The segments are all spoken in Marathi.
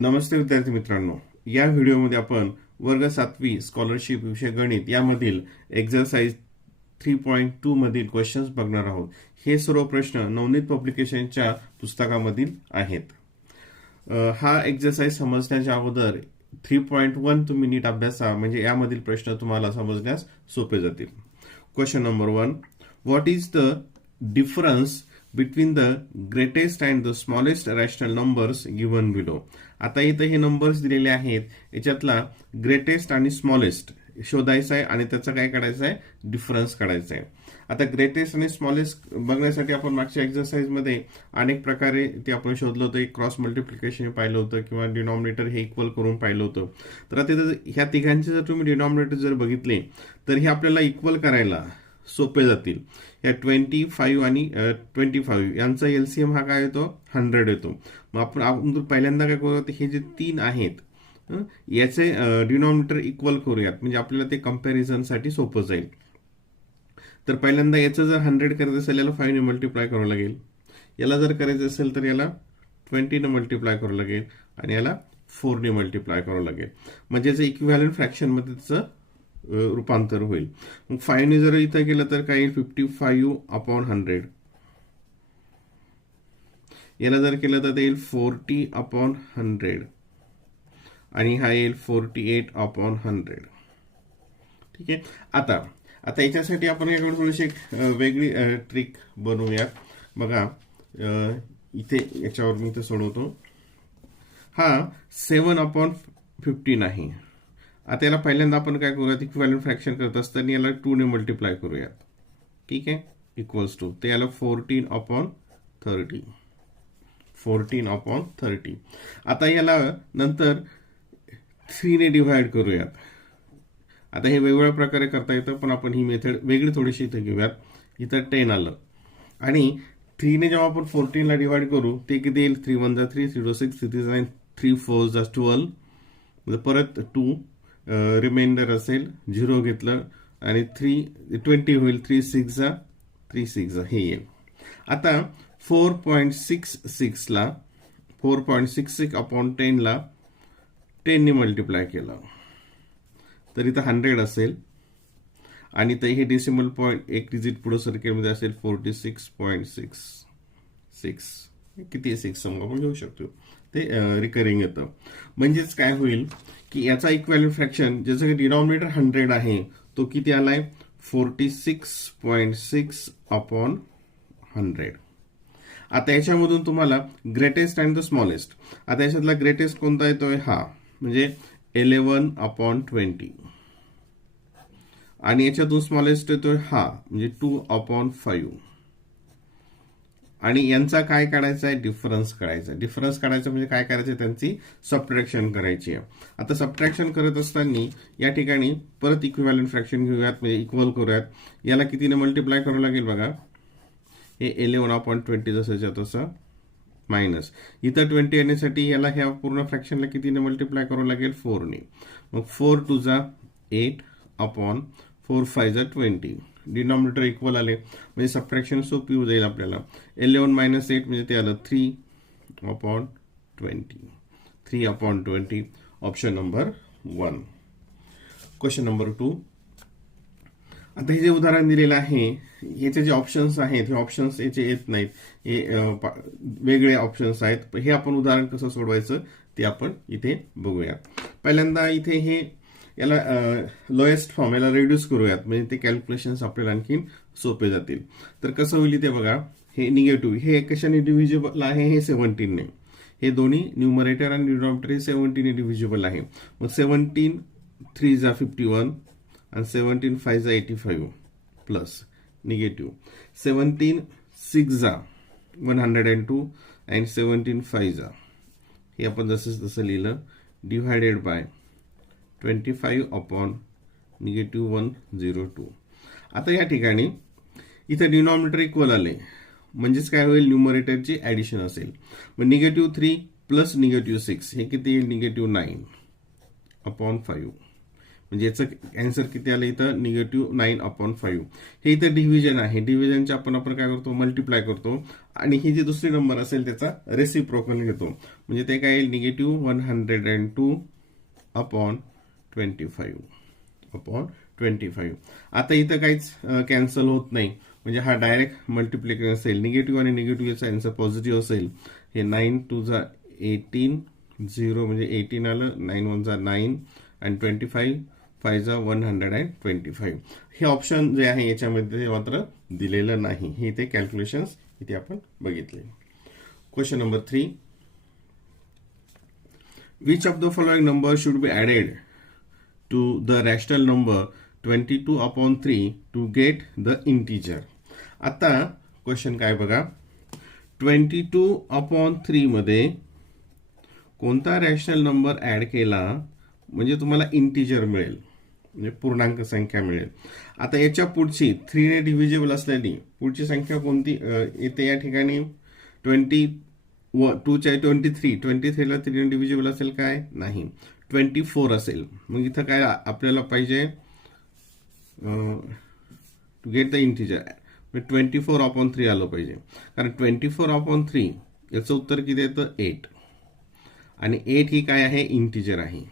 नमस्ते विद्यार्थी मित्रांनो, या व्हिडिओमध्ये आपण वर्ग 7वी स्कॉलरशिप विषय गणित यामधील एक्झरसाइज 3.2 मधील क्वेश्चन्स बघणार आहोत. हे सर्व प्रश्न नवनीत पब्लिकेशनच्या पुस्तकामधील आहेत. हा एक्झरसाइज समजण्याच्या अगोदर 3.1 तुम्ही नीट अभ्यासा, म्हणजे यामधील प्रश्न तुम्हाला समजण्यास सोपे जातील. Question number 1, what is the difference between the greatest and the smallest rational numbers given below. आता इथं हे नंबर्स दिलेले आहेत, याच्यातला ग्रेटेस्ट आणि स्मॉलेस्ट शोधायचा आहे आणि त्याचा काय काढायचा आहे, डिफरन्स काढायचा आहे. आता ग्रेटेस्ट आणि स्मॉलेस्ट बघण्यासाठी आपण मागच्या एक्झरसाइज मध्ये अनेक प्रकारे ते आपण शोधलं होतं. एक क्रॉस मल्टिप्लिकेशन पाहिलं होतं किंवा डिनॉमिनेटर हे इक्वल करून पाहिलं होतं. तर आता ह्या तिघांचे जर तुम्ही डिनॉमिनेटर जर बघितले तर हे आपल्याला इक्वल करायला सोपे जातील. या 25 आणि 25 यांचा एलसीएम हा काय येतो, 100 येतो. मग आपण पहिल्यांदा काय करूयात, हे जे 3 आहेत याचे डिनॉमिनेटर इक्वल करूयात, म्हणजे आपल्याला ते कंपॅरिझनसाठी सोपं जाईल. तर पहिल्यांदा याचं जर 100 करायचं असेल याला 5 ने मल्टिप्लाय करावं लागेल. याला जर करायचं असेल तर याला 20 ने मल्टिप्लाय करावं लागेल आणि याला 4 ने मल्टिप्लाय करावं लागेल. म्हणजे याचं इक्विव्हॅलंट फ्रॅक्शन मध्ये त्याचं रूपांतर होईल. मग 5 ने जर इथं केलं तर काय येईल, 55/100. याला जर केलं तर ते येईल 40/100 आणि हा येईल 48/100. ठीक आहे. आता याच्यासाठी आपण याकडे थोडीशी वेगळी ट्रिक बनवूयात. बघा, इथे याच्यावर मी ते सोडवतो. हा 7/15 आहे. आता याला पहिल्यांदा आपण काय करूयात, इक्विव्हॅलंट फ्रॅक्शन करत असताना याला 2 ने मल्टिप्लाय करूयात. ठीक आहे, इक्वल्स टू ते याला 14/30. 14/30. आता याला नंतर 3 ने डिव्हाइड करूयात. आता हे वेगवेगळ्या प्रकारे करता येतं, पण आपण ही मेथड वेगळी थोडीशी इथं घेऊयात. इथं 10 आलं आणि 3 ने जेव्हा आपण 14 ला डिव्हाइड करू ते किती येईल, 3 1 जा 3, 0 6, 3 9, 3 4 जा 12, परत 2 रिमाइंडर असेल, 0 घेतलं आणि 20 होईल, 3 6 जा 3 6 जा हे येईल. आता 4.66 ला 4.66/10 ला 10 ने मल्टिप्लाय केलं तर इथं 100 असेल आणि ते हे डेसिमल पॉईंट एक डिजिट पुढे सर्कलमध्ये असेल 46.66. किती 6 समजा आपण घेऊ शकतो, ते रिकरिंग येतं. म्हणजेच काय होईल की याचा इक्विव्हॅलंट फ्रॅक्शन ज्याचं डिनॉमिनेटर 100 आहे तो किती आलाय, 46.6/100. आता याच्यामधून तुम्हाला ग्रेटेस्ट अँड द स्मॉलेस्ट, आता याच्यातला ग्रेटेस्ट कोणता येतोय, हा म्हणजे 11/20 आणि याच्यातून स्मॉलेस्ट येतोय हा म्हणजे 2/5 आणि यांचा काय काढायचा आहे, डिफरन्स काढायचा. डिफरन्स काढायचं म्हणजे काय करायचं, त्यांची सबट्रॅक्शन करायची आहे. आता सबट्रॅक्शन करत असताना या ठिकाणी परत इक्विव्हॅलंट फ्रॅक्शन घेऊयात, म्हणजे इक्वल करूयात. याला कितीने मल्टिप्लाय करावं लागेल, बघा हे 11/20 जसंच्या तसं मायनस इथं 20 येण्यासाठी याला ह्या पूर्ण फ्रॅक्शनला कितीने मल्टिप्लाय करावं लागेल, 4 ने. मग 4 2 जा 8/4 5 जा 20. डिनॉमिनेटर इक्वल आले म्हणजे सबट्रॅक्शन सोपी होऊ जाईल आपल्याला. 11 - 8 म्हणजे ते आलं 3/20. 3/20 ऑप्शन नंबर 1. Question number 2. आता हे जे उदाहरण दिलेलं आहे याचे जे ऑप्शन्स आहेत हे ऑप्शन्स याचे येत नाहीत, हे वेगळे ऑप्शन्स आहेत. हे आपण उदाहरण कसं सोडवायचं ते आपण इथे बघूयात. पहिल्यांदा इथे हे याला लोएस्ट फॉर्म याला रिड्यूस करूयात, म्हणजे ते कॅल्क्युलेशन्स आपल्याला आणखीन सोपे जातील. तर कसं होईल ते बघा, हे निगेटिव्ह हे कशाने डिव्हिजिबल आहे, हे 17 ने. हे दोन्ही न्यूमरेटर आणि डिनॉमिनेटर हे 17 ने डिव्हिजिबल आहे. मग 17 3 जा 51 आणि 17 5 जा 85 प्लस निगेटिव्ह 17 6 जा 102 आणि 17 5 जा हे आपण जसं तसं लिहिलं, डिव्हायडेड बाय 25/-102. आता या ठिकाणी इथे डिनॉमिनेटर इक्वल आले म्हणजेच काय होईल, न्यूमरेटरची ऍडिशन असेल. मग -3 प्लस -6 हे किती येईल, -9/5 म्हणजे याचं आन्सर किती आलं इथं -9/5. हे इथं डिव्हिजन आहे. डिव्हिजनचे आपण काय करतो, मल्टिप्लाय करतो आणि ही जी दुसरी नंबर असेल त्याचा रेसिप्रोकल घेतो. म्हणजे ते काय येईल -102/25. आता इथं काहीच कॅन्सल होत नाही, म्हणजे हा डायरेक्ट मल्टिप्लिकेशन असेल. निगेटिव्ह आणि निगेटिव्ह याचा आन्सर पॉझिटिव्ह असेल. हे 9 2 जा 18, 0 म्हणजे 18 आलं, 9 1 जा 9 आणि 25 5 जा 125. हे ऑप्शन जे आहे याच्यामध्ये मात्र दिलेलं नाही. हे इथे कॅल्क्युलेशन्स इथे आपण बघितले. Question number 3. Which of the following numbers should be added to the rational number 22/3 to get the integer? आता क्वेश्चन काय बघा, 22/3 मध्ये कोणता रॅशनल नंबर ऍड केला म्हणजे तुम्हाला इंटिजर मिळेल, म्हणजे पूर्णांक संख्या मिळेल. आता याच्या पुढची 3 ने डिव्हिजिबल असलेली पुढची संख्या कोणती येते या ठिकाणी? 23ला 3 ने डिव्हिजिबल असेल काय? नाही. 24 असेल. मग इथं काय आपल्याला पाहिजे, टू गेट द इंटिजर 24/3 आलं पाहिजे. कारण 24/3 याचं उत्तर किती येतं? 8. आणि 8 ही काय आहे? इंटिजर आहे.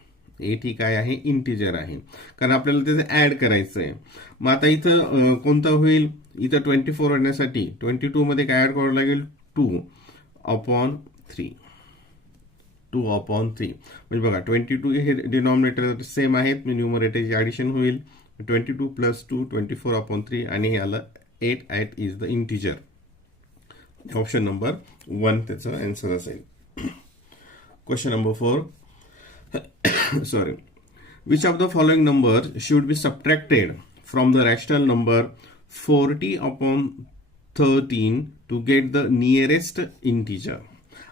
8 ही काय आहे? इंटिजर आहे. कारण आपल्याला त्याचं ऍड करायचं आहे. मग आता इथं कोणतं होईल? इथं 24 आणण्यासाठी 22 मध्ये काय ऍड करावं लागेल? 2/3. 2/3 म्हणजे बघा 22 हे डिनॉमिनेटर सेम आहेत, न्यूमरेटरची ऍडिशन होईल. 22 + 2 24/3 आणि हे आलं 8 is the integer. Option number 1 त्याचं आन्सर असेल. Question number 4. Sorry. Which of the following numbers should be subtracted from the rational number 40/13 to get the nearest integer?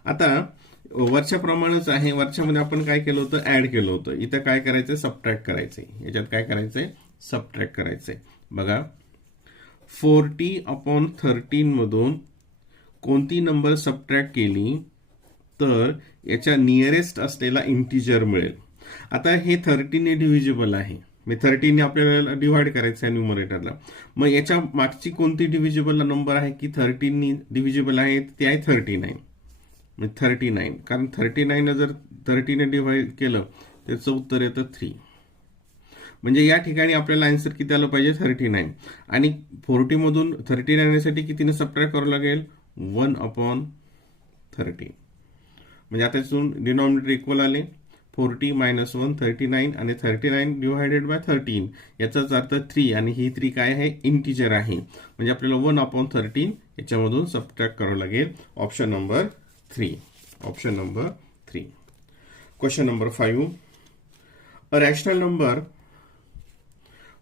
आता वरच्या प्रमाणेच आहे. वरच्यामध्ये आपण काय केलं होतं? ऍड केलं होतं. इथं काय करायचंय? सबट्रॅक्ट करायचंय. याच्यात काय करायचंय? सबट्रॅक्ट करायचंय. बघा 40/13 मधून कोणती नंबर सबट्रॅक्ट केली तर याच्या नियरेस्ट असलेला इंटिजर मिळेल. आता हे 13 ने डिव्हिजिबल आहे, म्हणजे 13 ने आपल्याला डिव्हाइड करायचं आहे न्यूमरेटरला. मग याच्या मागची कोणती डिव्हिजिबल नंबर आहे की 13 ने डिव्हिजिबल आहे? ते आहे 39. म्हणजे 39, कारण 39 जर 13 ने डिव्हाइड केलं त्याचं उत्तर येतं 3. म्हणजे या ठिकाणी आपल्याला आन्सर किती आलं पाहिजे? 39. आणि 40 मधून 39 आणण्यासाठी कितीने सबट्रॅक्ट करावं लागेल? 1/13. म्हणजे आता इथून डिनॉमिनेटर इक्वल आले. 40 - 1 39 आणि 39 डिवायडेड बाय 13 याचाच अर्थ 3 आणि ही 3 काय आहे? इंटिजर आहे. म्हणजे आपल्याला 1/13 याच्यामधून सबट्रॅक्ट करावं लागेल. Option number 3. Option number 3. Question number 5. A rational number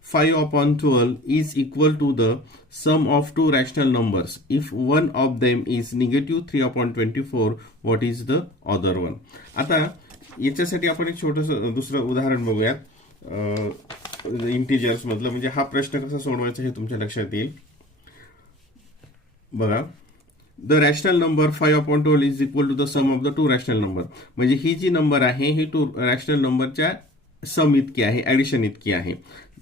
5/12 is equal to the sum of two rational numbers. If one of them is -3/24, what is the other one? आता याच्यासाठी आपण एक छोटंसं दुसरं उदाहरण बघूयात इंटिजर्स मधलं. म्हणजे हा प्रश्न कसा सोडवायचा हे तुमच्या लक्षात येईल. बघा, the rational number 5/12 is equal to the sum of the two rational number. म्हणजे ही जी नंबर आहे ही टू रॅशनल नंबरच्या सम इतकी आहे, ऍडिशन इतकी आहे.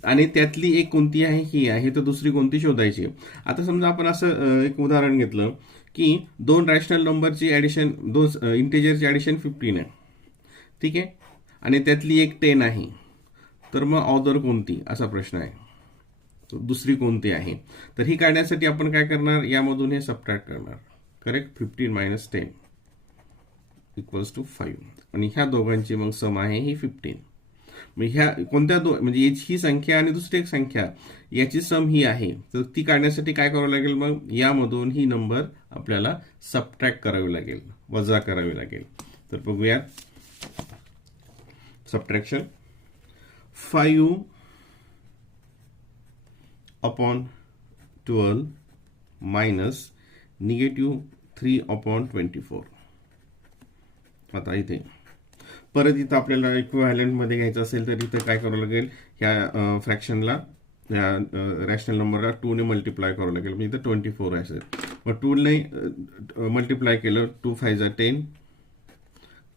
आणि त्यातली एक कोणती आहे? ही आहे. तर दुसरी कोणती शोधायची? आता समजा आपण असं एक उदाहरण घेतलं की 2 रॅशनल नंबरची ऍडिशन, 2 इंटिजरची ऍडिशन 15 आहे. ठीक आहे. आणि त्यातली एक 10 आहे. तर मग ऑदर कोणती असा प्रश्न आहे. दुसरी कोणती आहे? तर ही काढण्यासाठी आपण काय करणार? यामधून हे सबट्रॅक्ट करणार. करेक्ट. 15 - 10 equals to 5. आणि ह्या दोघांची मग सम आहे ही 15. मग ह्या कोणत्या म्हणजे ही संख्या आणि दुसरी एक संख्या याची सम ही आहे. तर ती काढण्यासाठी काय करावं लागेल? मग यामधून ही नंबर आपल्याला सबट्रॅक्ट करावी लागेल, वजा करावी लागेल. तर बघूया सबट्रॅक्शन. 5/12 मायनस -3/24. आता इथे परत इथं आपल्याला इक्विव्हॅलंट मध्ये घ्यायचं असेल तर इथं काय करावं लागेल? ह्या फ्रॅक्शनला, ह्या रॅशनल नंबरला 2 ने मल्टिप्लाय करावं लागेल. म्हणजे इथं 24 असेल. मग 2 ने मल्टिप्लाय केलं, 2 5 जा 10,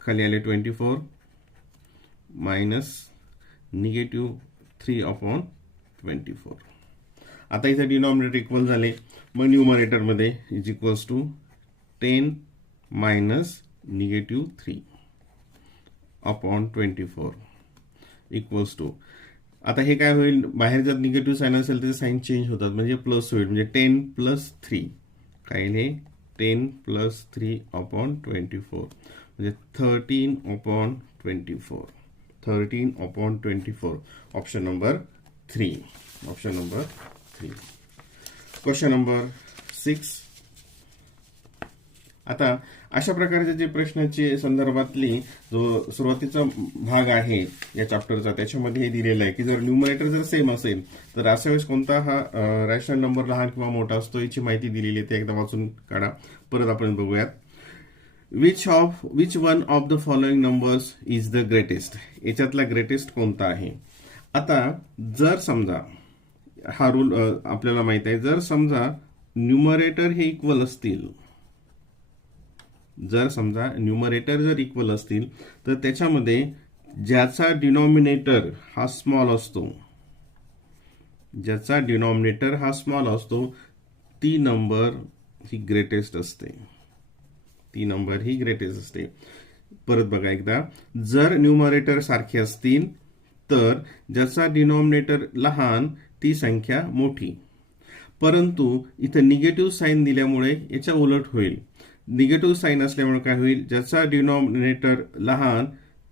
खाली आले 24 मायनस 3/24. आता इथे डिनॉमिनेटर इक्वल झाले, मग न्यूमरेटरमध्ये is equals to 10 minus -3/24 equals to, आता हे काय होईल, बाहेर जर निगेटिव्ह साईन असेल तर साईन चेंज होतात, म्हणजे प्लस होईल, म्हणजे 10 + 3 काय हे 10 + 3/24 म्हणजे 13/24. 13/24 option number 3. Option number 3. Question number 6. आता अशा प्रकारचे जे प्रश्नाचे संदर्भातली जो सुरुवातीचा भाग आहे या चॅप्टरचा, त्याच्यामध्ये हे दिलेलं आहे की जर न्यूमरेटर जर सेम असेल तर अशा वेळेस कोणता हा रॅशनल नंबर लहान किंवा मोठा असतो याची माहिती दिलेली आहे, ते एकदा वाचून काढा. परत आपण बघूयात. Which one of the following numbers is the greatest, याच्यातला ग्रेटेस्ट कोणता आहे. आता जर समजा हा रूल आपल्याला माहित आहे, जर समजा न्यूमरेटर हे इक्वल असतील, जर समजा न्यूमरेटर जर इक्वल असतील तर त्याच्यामध्ये ज्याचा डिनॉमिनेटर हा स्मॉल असतो, ज्याचा डिनॉमिनेटर हा स्मॉल असतो ती नंबर ही ग्रेटेस्ट असते, ती नंबर ही ग्रेटेस्ट असते. परत बघा एकदा, जर न्यूमरेटर सारखे असतील तर ज्याचा डिनॉमिनेटर लहान ती संख्या मोठी. परंतु इथं निगेटिव्ह साईन दिल्यामुळे याच्या उलट होईल. निगेटिव्ह साईन असल्यामुळे काय होईल, ज्याचा डिनॉमिनेटर लहान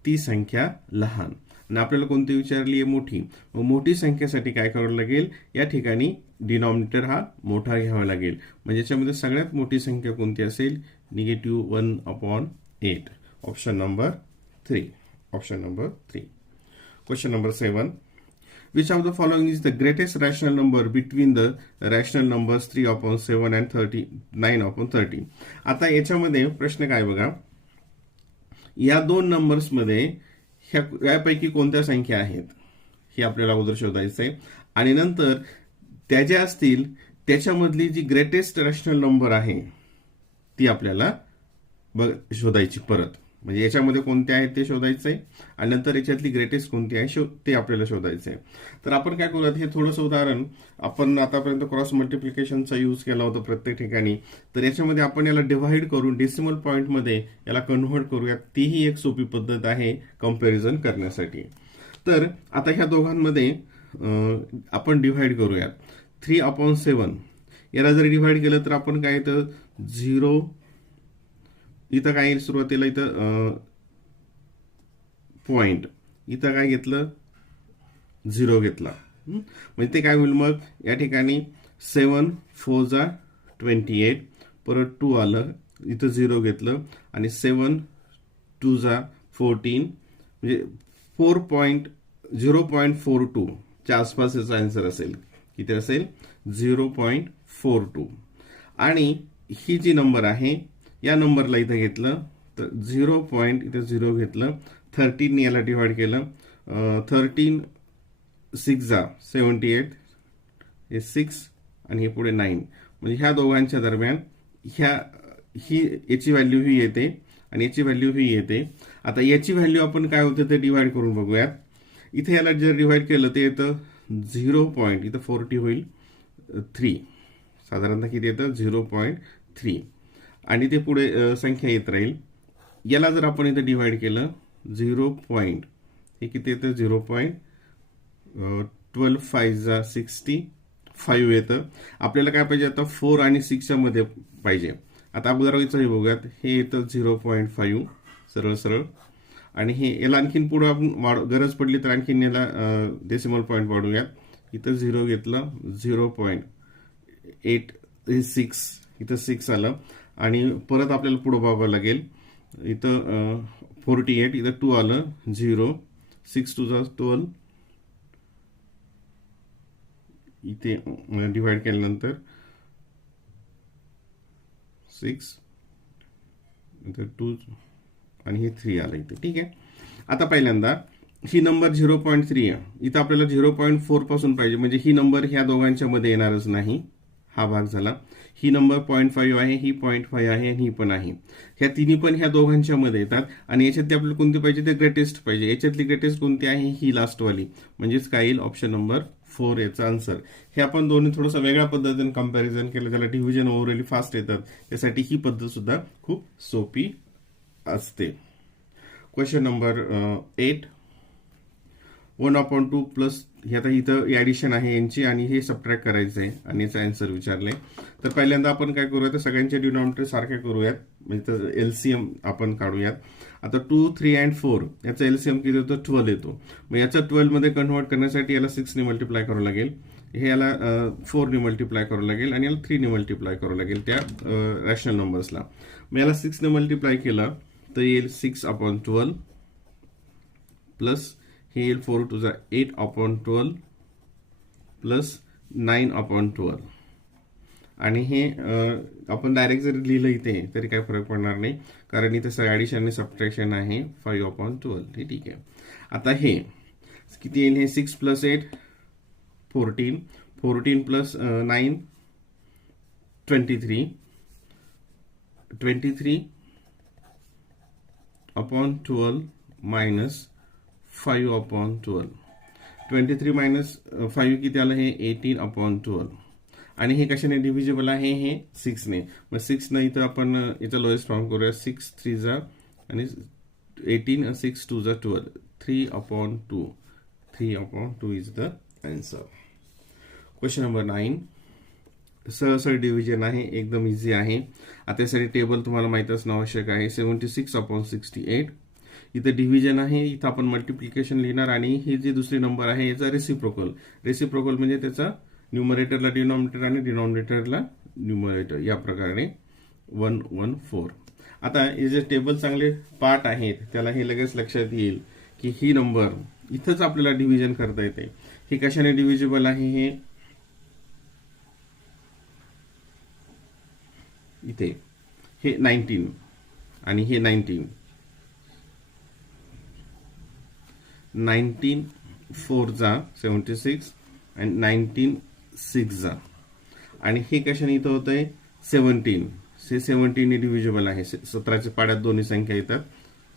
ती संख्या लहान, आणि आपल्याला कोणती विचारली आहे, मोठी. मग मोठी संख्येसाठी काय करावं लागेल, या ठिकाणी डिनॉमिनेटर हा मोठा घ्यावा लागेल. म्हणजे याच्यामध्ये सगळ्यात मोठी संख्या कोणती असेल, -1/8. Option number 3. Option number 3. Question number 7. Which of the following is the greatest rational number between the rational numbers 3/7 and 9/30? आता याच्यामध्ये प्रश्न काय बघा, या दोन नंबर्स मध्ये यापैकी कोणत्या संख्या आहेत हे आपल्याला अगोदर शोधायचं आहे, आणि नंतर त्या ज्या असतील त्याच्यामधली जी ग्रेटेस्ट रॅशनल नंबर आहे ती आपल्याला शोधायची परत. म्हणजे याच्यामध्ये कोणते आहेत ते शोधायचं आहे, आणि नंतर याच्यातली ग्रेटेस्ट कोणती आहे ते आपल्याला शोधायचं आहे. तर आपण काय करूयात, हे थोडंसं उदाहरण, आपण आतापर्यंत क्रॉस मल्टिप्लिकेशनचा यूज केला होता प्रत्येक ठिकाणी, तर याच्यामध्ये आपण याला डिव्हाइड करून डेसिमल पॉईंटमध्ये याला कन्व्हर्ट करूयात. तीही एक सोपी पद्धत आहे कम्पॅरिझन करण्यासाठी. तर आता ह्या दोघांमध्ये आपण डिव्हाइड करूयात. 3/7 याला जर डिव्हाइड केलं तर आपण काय येतं, 0, इथं काय येईल सुरुवातीला, इथं पॉइंट, इथं काय घेतलं, 0 घेतला. म्हणजे ते काय होईल, मग या ठिकाणी 7 4 जा 28, परत 2 आलं, इथं 0 घेतलं, आणि 7 2 जा 14, म्हणजे 0.42 च्या आसपास याचा आन्सर असेल. किती असेल, 0.42. आणि ही जी नंबर आहे या नंबरला इथं घेतलं तर 0. इथं 0 घेतलं, 13 ने याला डिवाइड केलं, 13 6 जा 78, हे 6 आणि हे पुढे 9, म्हणजे ह्या दोघांच्या दरम्यान याची व्हॅल्यू ही येते आणि याची व्हॅल्यू ही येते. आता याची व्हॅल्यू आपण काय होते ते डिवाइड करून बघूयात. इथे याला जर डिवाइड केलं ते येतं 0. इथं 40 होईल 3, साधारणतः किती येतं 0.3, आणि ते पुढे संख्या येत राहील. याला जर आपण इथं डिवाइड केलं 0. हे किती येतं 0.12 5 जा 65 येतं. आपल्याला काय पाहिजे आता 4 आणि 6च्या मध्ये पाहिजे. आता अगोदर हे बघूयात, हे येतं 0.5 सरळ सरळ, आणि हे याला आणखीन पुढे आपण गरज पडली तर आणखीन याला डेसिमल पॉईंट वाढवूयात. इथं 0 घेतलं, 0.8 हे 6, इथं 6 आलं, आणि परत आपल्याला पुढे बघावं लागेल. इथं 48, इथं 2 आलं, 0, 6 2 जा 12, इथे डिवाइड केल्यानंतर 6, इथं 2 आणि हे 3 आलं इथे. ठीक आहे. आता पहिल्यांदा ही नंबर 0.3 आहे, इथं आपल्याला 0.4 पासून पाहिजे, म्हणजे ही नंबर ह्या दोघांच्या मध्ये येणारच नाही, हा भाग झाला. ही नंबर 0.5 आहे, ही 0.5 आहे आणि ही पण आहे. ह्या तिन्ही पण ह्या दोघांच्या मध्ये येतात आणि याच्यातली आपल्याला कोणती पाहिजे, ते ग्रेटेस्ट पाहिजे. याच्यातली ग्रेटेस्ट कोणती आहे, ही लास्टवाली. म्हणजेच काय येईल, ऑप्शन नंबर 4 याचा आन्सर. हे आपण दोन्ही थोडंसं वेगळ्या पद्धतीने कंपॅरिझन केलं, त्याला डिव्हिजन ओव्हरली फास्ट येतात, त्यासाठी ही पद्धत सुद्धा खूप सोपी असते. Question number 8. 1/2 प्लस हे आता इथं ऍडिशन आहे यांची आणि हे सबट्रॅक्ट करायचं आहे आणि याचा आन्सर विचारलंय. तर पहिल्यांदा आपण काय करूयात, तर सगळ्यांचे डिनॉमिनेटर सारखे करूयात, म्हणजे एलसीएम आपण काढूयात. आता 2, 3 and 4 याचा एलसीएम किती होतो, 12 येतो. मग याचा 12 मध्ये कन्व्हर्ट करण्यासाठी याला 6 ने मल्टिप्लाय करावं लागेल, हे याला 4 ने मल्टिप्लाय करावं लागेल आणि याला 3 ने मल्टिप्लाय करावं लागेल त्या रॅशनल नंबर्सला. मग याला 6 ने मल्टिप्लाय केलं तर येईल 6/12 प्लस हे येईल 4 to 8/12 प्लस 9/12 आणि हे आपण डायरेक्ट जरी लिहिलं इथे तरी काय फरक पडणार नाही, कारण इथे सगळं ऍडिशन आणि सबट्रॅक्शन आहे 5/12. हे ठीक आहे. आता हे किती येईल, हे 6 + 8 14, 14 + 9 23, 23/12 minus 5/12. 23 minus 5 किती आलं, हे 18/12 आणि हे कशाने डिव्हिजिबल आहे, हे 6 ने. मग 6 ने इथं आपण इथं लोएस्ट फॉर्म करूया. 6 3 आणि 18 6 2 12, 3/2. 3/2 is the answer. Question number 9. सहसळ डिव्हिजन आहे, एकदम इझी आहे. आता यासाठी टेबल तुम्हाला माहित असणं आवश्यक आहे. 76/68 इथं डिव्हिजन आहे, इथं आपण मल्टिप्लिकेशन लिहिणार आणि ही जी दुसरी नंबर आहे याचा रेसिप्रोकल. रेसिप्रोकल म्हणजे त्याचा न्यूमरेटरला डिनॉमिनेटर आणि डिनॉमिनेटरला न्यूमरेटर, या प्रकारे 114. आता हे जे टेबल चांगले पार्ट आहेत त्याला हे लगेच लक्षात येईल की ही नंबर इथंच आपल्याला डिव्हिजन करता येते. हे कशाने डिव्हिजिबल आहे, हे इथे हे 19 आणि हे 19 4 76 आणि 19 6 आणि हे कशाने इथं होतंय 17. हे 17 ने डिव्हिजिबल आहे. 17च्या पाड्यात दोन्ही संख्या येतात.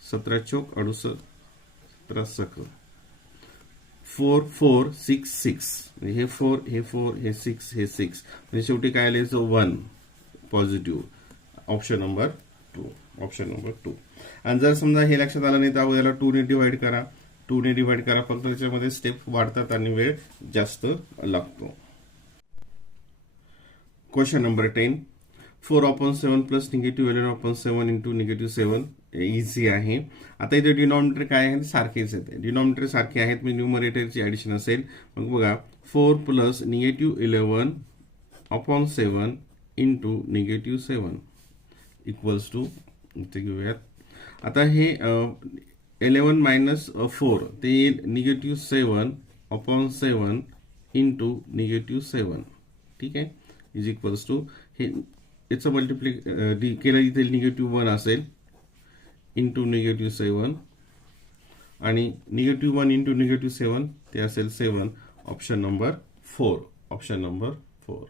17 चौक 68, 17 सक 4 4 6 6 हे 4 हे 4 हे 6 हे 6 म्हणजे शेवटी काय आले, 1 positive. Option number 2. Option number 2. आणि जर समजा हे लक्षात आलं नाही तर याला 2 ने डिवाइड करा. 2 ने डिवाइड करा, फक्त त्याच्यामध्ये स्टेप वाढतात आणि वेळ जास्त लागतो. Question number 10. 4/7 plus -11/7 into -7 easy आहे. आता इथे डिनॉमिनेटर काय आहे, सारखेच येते. डिनॉमिनेटर सारखे आहेत, म्हणजे न्यूमरेटरची ऍडिशन असेल. मग बघा 4 प्लस -11/7 इंटू -7 इक्वल्स टू, इथे घेऊयात. आता हे 11 मायनस 4 ते येईल -7/7 इंटू -7. ठीक आहे, इज इक्वल्स टू हे याचं मल्टिप्लिक केलं इथे -1 असेल इंटू -7 आणि -1 इंटू -7 ते असेल 7. Option number 4. Option number 4.